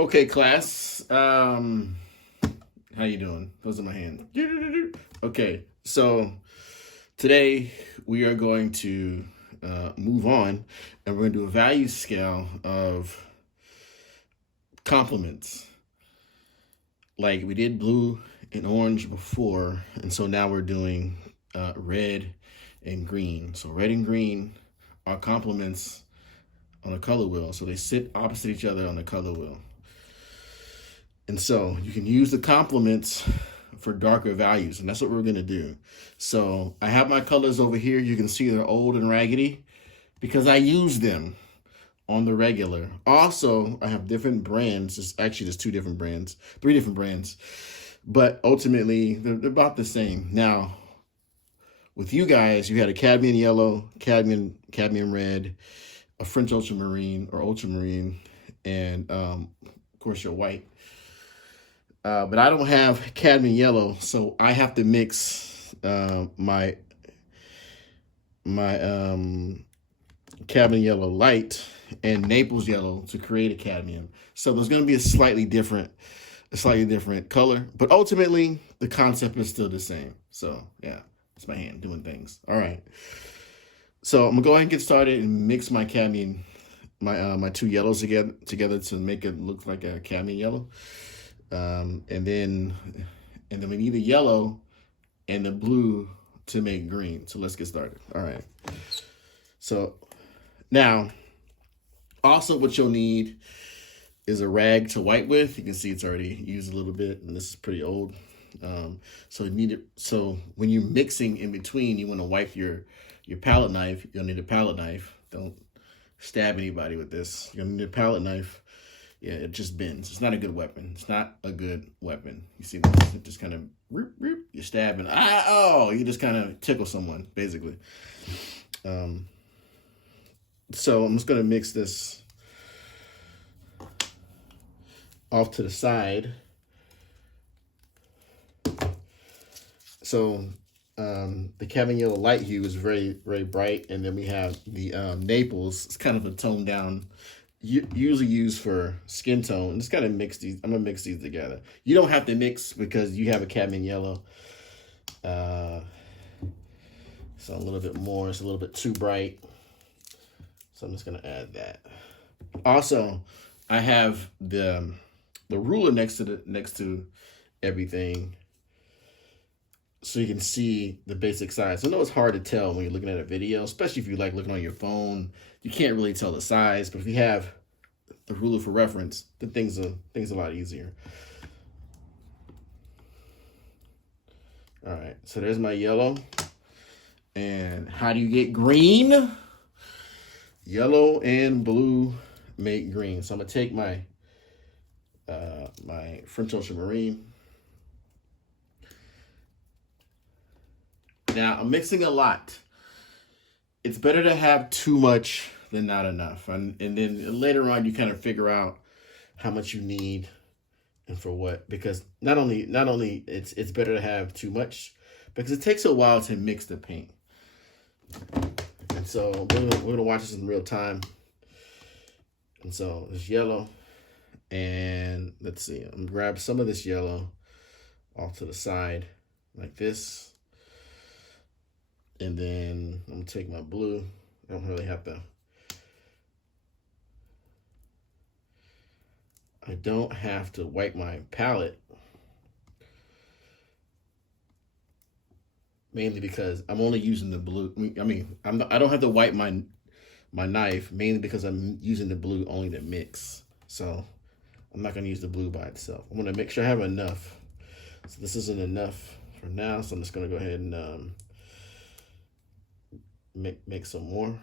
Okay, class. How you doing? Those are my hands. Okay, so today we are going to move on, and we're going to do a value scale of compliments. Like we did blue and orange before, and so now we're doing red and green. So red and green are complements on a color wheel. So they sit opposite each other on the color wheel. And so you can use the complements for darker values, and that's what we're gonna do. So I have my colors over here. You can see they're old and raggedy because I use them on the regular. Also, I have different brands. There's two different brands, three different brands, but ultimately they're about the same. Now, with you guys, you had a cadmium yellow, cadmium red, a French ultramarine or ultramarine, and of course your white. But I don't have cadmium yellow, so I have to mix my cadmium yellow light and Naples yellow to create a cadmium. So there's going to be a slightly different color, but ultimately the concept is still the same. So yeah, it's my hand doing things. All right. So I'm gonna go ahead and get started and mix my cadmium, my two yellows together to make it look like a cadmium yellow. And then we need the yellow and the blue to make green. So let's get started. All right. So now, also what you'll need is a rag to wipe with. You can see it's already used a little bit, and this is pretty old. So you need it. So when you're mixing in between, you want to wipe your palette knife. You'll need a palette knife. Don't stab anybody with this. You'll need a palette knife. Yeah, it just bends. It's not a good weapon. It's not a good weapon. You see this? It just kind of, you're stabbing. You just kind of tickle someone, basically. So I'm just going to mix this off to the side. So the cadmium yellow light hue is very, very bright. And then we have the Naples. It's kind of a toned down, usually used for skin tone. Just gotta mix these. I'm gonna mix these together. You don't have to mix because you have a cadmium yellow. So a little bit more. It's a little bit too bright. So I'm just gonna add that. Also, I have the ruler next to everything, so you can see the basic size. I know it's hard to tell when you're looking at a video, especially if you like looking on your phone. You can't really tell the size, but if you have the ruler for reference, then things are a lot easier. All right, so there's my yellow. And how do you get green? Yellow and blue make green. So I'm gonna take my my French ultramarine. Now, I'm mixing a lot. It's better to have too much than not enough. And then later on, you kind of figure out how much you need and for what. Because not only it's better to have too much, because it takes a while to mix the paint. And so we're gonna watch this in real time. And so it's yellow. And let's see, I'm gonna grab some of this yellow off to the side like this. And then I'm gonna take my blue. I don't really have to. I don't have to wipe my palette, mainly because I'm only using the blue. I don't have to wipe my knife, mainly because I'm using the blue only to mix. So I'm not gonna use the blue by itself. I'm gonna make sure I have enough. So this isn't enough for now, so I'm just gonna go ahead and make some more.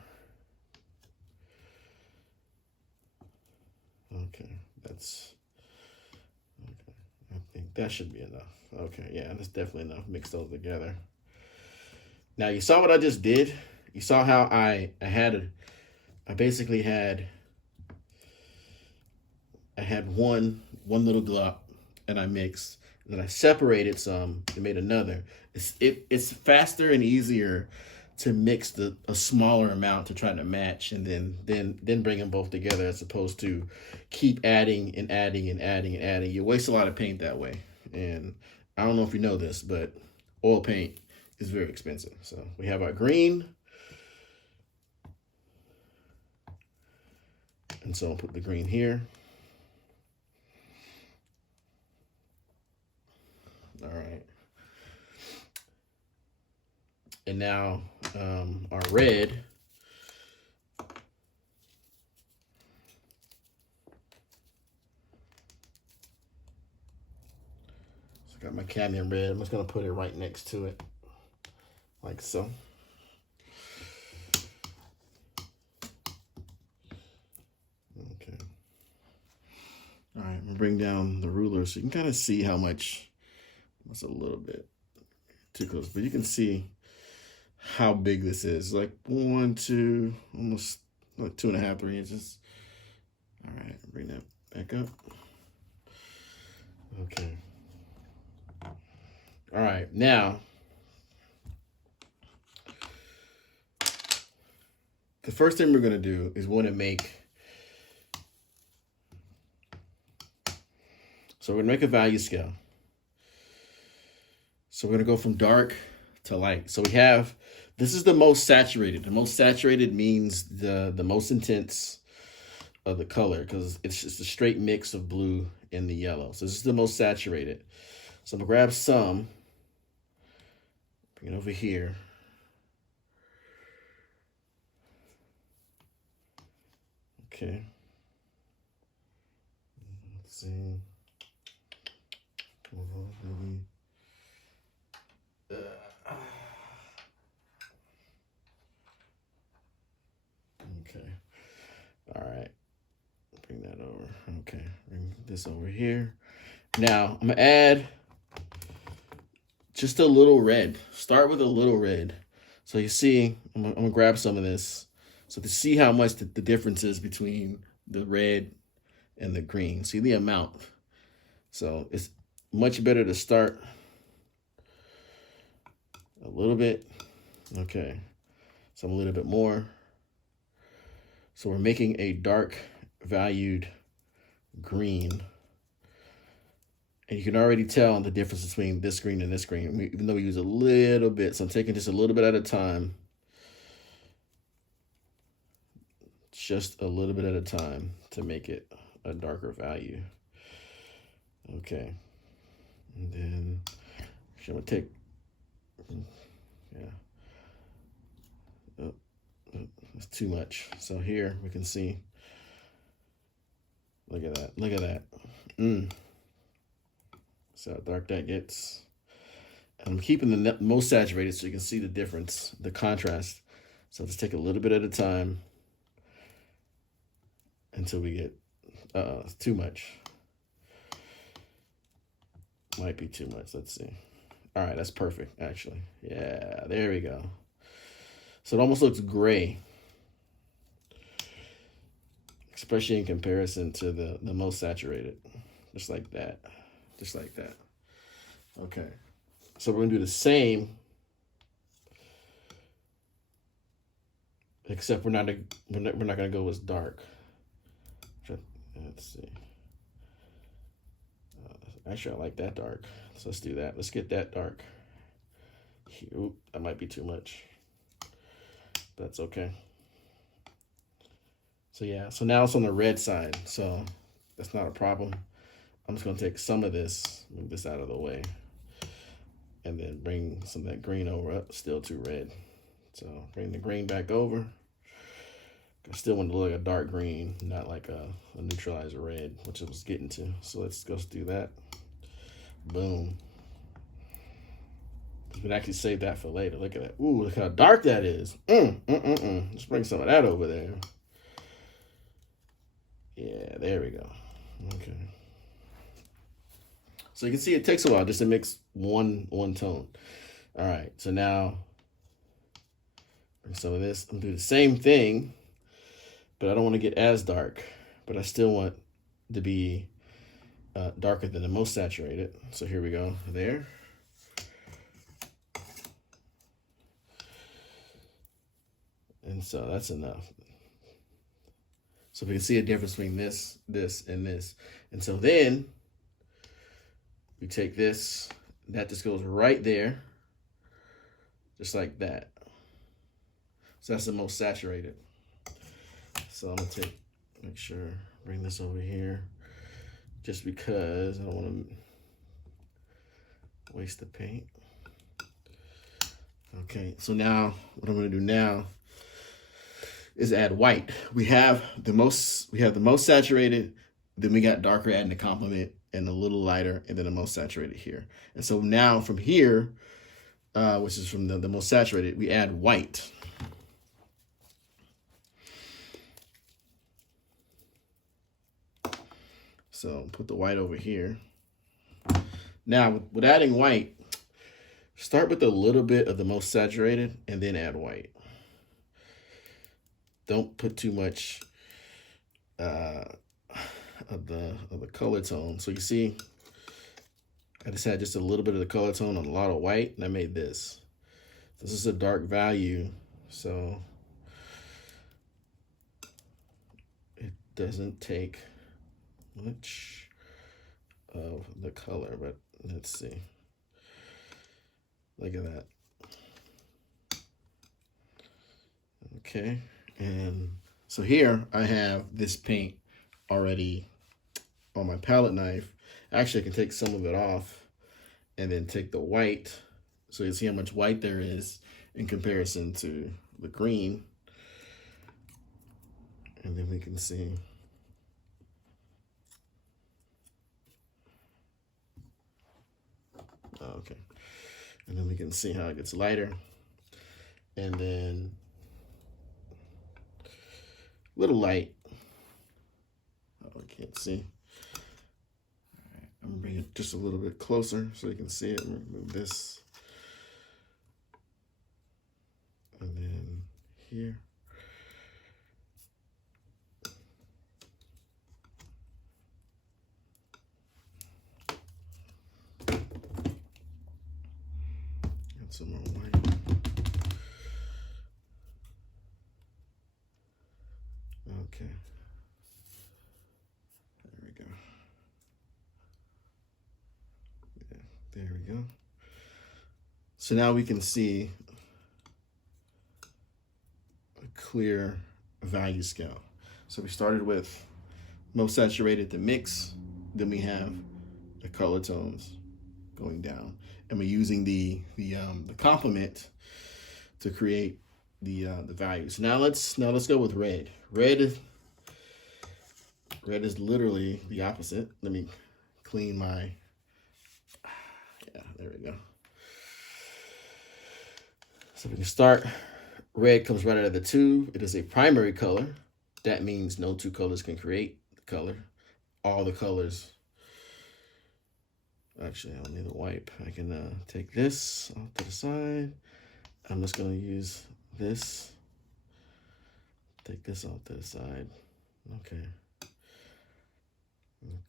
Okay, okay. I think that should be enough. Okay, yeah, that's definitely enough. Mix those together. Now you saw what I just did. You saw how I basically had one little glop, and I mixed. And then I separated some and made another. It's faster and easier to mix a smaller amount to try to match, and then bring them both together, as opposed to keep adding and adding and adding and adding. You waste a lot of paint that way. And I don't know if you know this, but oil paint is very expensive. So we have our green. And so I'll put the green here. All right. And now our red. So I got my cadmium red. I'm just gonna put it right next to it, like so. Okay. All right, I'm gonna bring down the ruler so you can kind of see how much. That's a little bit too close, but you can see how big this is. Like 1, 2, almost like 2.5, 3 inches. All right, bring that back up. Okay. All right, now the first thing we're gonna do is want to make. So we're gonna make a value scale. So we're gonna go from dark to light. So we have, this is the most saturated. The most saturated means the most intense of the color, because it's just a straight mix of blue and the yellow. So this is the most saturated. So I'm gonna grab some, bring it over here. Okay. Let's see. Okay. All right. Bring that over. Okay. Bring this over here. Now I'm gonna add just a little red. Start with a little red. So you see, I'm gonna grab some of this. So to see how much the difference is between the red and the green. See the amount. So it's much better to start a little bit. Okay. So I'm a little bit more. So we're making a dark valued green. And you can already tell the difference between this green and this green, even though we use a little bit. So I'm taking just a little bit at a time. Just a little bit at a time to make it a darker value. Okay. And then I'm gonna take, yeah. Oh, that's too much. So here we can see, look at that, look at that. So how dark that gets. And I'm keeping the most saturated so you can see the difference, the contrast. So just take a little bit at a time until we get, it's too much. Might be too much, let's see. All right, that's perfect, actually. Yeah, there we go. So it almost looks gray, especially in comparison to the most saturated. Just like that, just like that. Okay, so we're gonna do the same, except we're not gonna go as dark. Let's see. Actually, I like that dark. So let's do that. Let's get that dark. Oop, that might be too much. That's okay. So yeah, so now it's on the red side. So that's not a problem. I'm just gonna take some of this, move this out of the way, and then bring some of that green over. Still too red. So bring the green back over. I still want to look like a dark green, not like a neutralized red, which it was getting to. So let's go do that. Boom. You can actually save that for later. Look at that. Ooh, look how dark that is. Let's bring some of that over there. Yeah, there we go. Okay. So you can see it takes a while just to mix one tone. All right, so now bring some of this. I'm gonna do the same thing, but I don't want to get as dark, but I still want to be darker than the most saturated. So here we go, there. And so that's enough. So we can see a difference between this, this, and this. And so then we take this, that just goes right there, just like that. So that's the most saturated. So I'm gonna make sure, bring this over here, just because I don't wanna waste the paint. Okay, so now what I'm gonna do now is add white. We have the most saturated, then we got darker adding the complement, and a little lighter, and then the most saturated here. And so now from here, which is from the most saturated, we add white. So put the white over here. Now with adding white, start with a little bit of the most saturated and then add white. Don't put too much of the color tone. So you see, I just had just a little bit of the color tone and a lot of white, and I made this. This is a dark value, so it doesn't take much of the color, but let's see. Look at that. Okay, and so here I have this paint already on my palette knife. Actually, I can take some of it off and then take the white, so you see how much white there is in comparison to the green. And then we can see. Okay. And then we can see how it gets lighter. And then a little light. Oh, I can't see. All right. I'm gonna bring it just a little bit closer so you can see it. Remove this. And then here. Some more white. Okay. There we go. Yeah, there we go. So now we can see a clear value scale. So we started with most saturated to mix, then we have the color tones going down, and we're using the complement to create the values. Now let's go with red. Red is literally the opposite. Let me clean my. Yeah, there we go. So we can start. Red comes right out of the tube. It is a primary color. That means no two colors can create the color. All the colors. Actually, I don't need a wipe. I can take this off to the side. I'm just going to use this. Take this off to the side. Okay. Okay.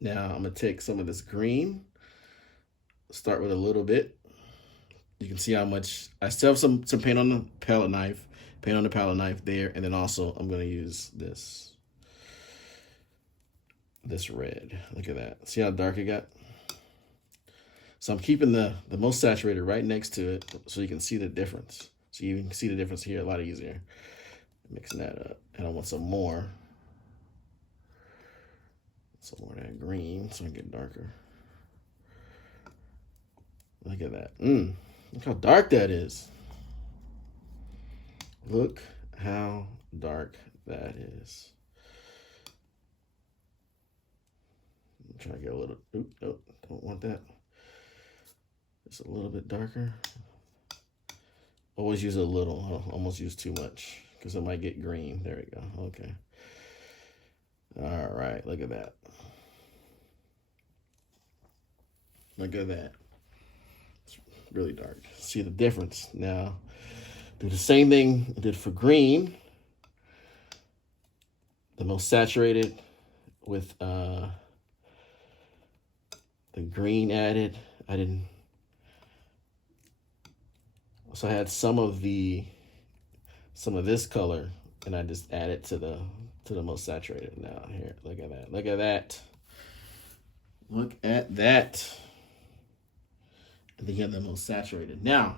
Now I'm going to take some of this green. Start with a little bit. You can see how much. I still have some paint on the palette knife. Paint on the palette knife there. And then also I'm going to use this red. Look at that. See how dark it got? So I'm keeping the most saturated right next to it so you can see the difference. So you can see the difference here a lot easier. Mixing that up. And I want some more. Some more of that green so I can get darker. Look at that. Look how dark that is. Look how dark that is. Try to get a little, nope, don't want that. Just a little bit darker. Always use a little, I'll almost use too much because it might get green. There we go, okay. All right, look at that. Look at that. It's really dark. See the difference. Now, do the same thing I did for green. The most saturated with the green added. So I had some of this color, and I just added to the most saturated. Now here, look at that. Look at that. Look at that. And then you have the most saturated. Now,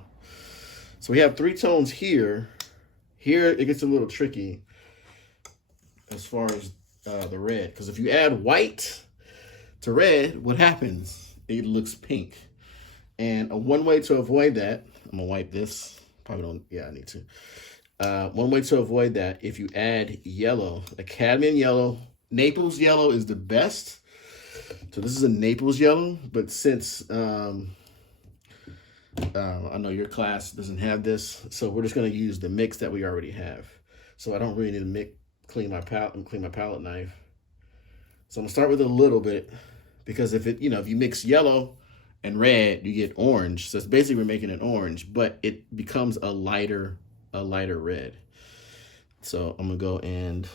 so we have 3 tones here. Here it gets a little tricky as far as the red, because if you add white to red, what happens? It looks pink. And one way to avoid that, I'm gonna wipe this. Probably don't. Yeah, I need to. One way to avoid that, if you add yellow, the cadmium yellow, Naples yellow is the best. So this is a Naples yellow, but since I know your class doesn't have this, so we're just going to use the mix that we already have. So I don't really need to clean my palette knife. So I'm gonna start with a little bit, because if you mix yellow and red, you get orange. So it's basically we're making an orange, but it becomes a lighter red. So I'm gonna go and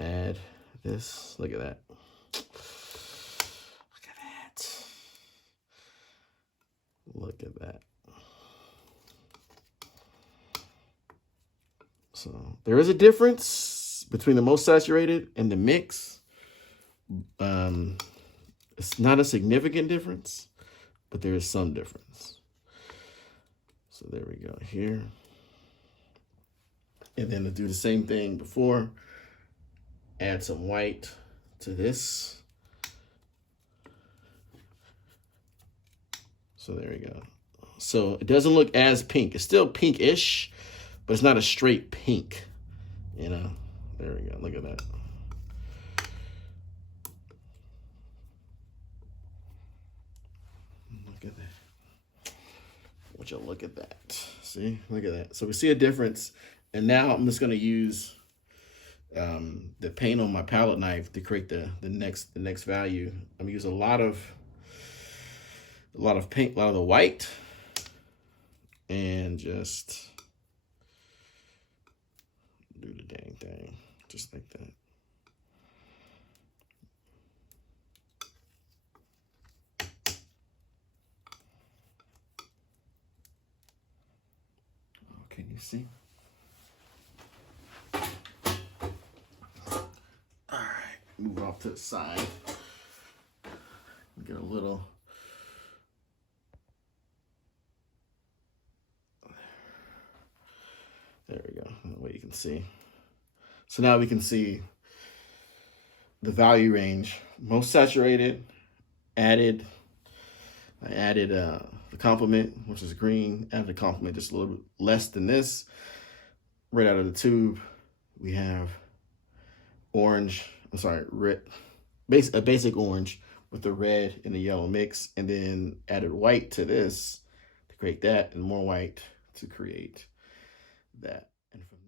add this. Look at that. Look at that. So there is a difference between the most saturated and the mix. It's not a significant difference, but there is some difference. So there we go here. And then to do the same thing before, add some white to this. So there we go. So it doesn't look as pink. It's still pinkish, but it's not a straight pink. There we go. Look at that. Look at that. Would you look at that? See? Look at that. So we see a difference. And now I'm just going to use the paint on my palette knife to create the next value. I'm going to use a lot of paint, a lot of the white, and just do the dang thing, just like that. Oh, can you see? All right, move off to the side. Get a little. There we go, that way you can see. So now we can see the value range. Most saturated, I added the complement, which is green, added the complement just a little bit less than this. Right out of the tube, we have orange, red, a basic orange with the red and the yellow mix, and then added white to this to create that, and more white to create that. And from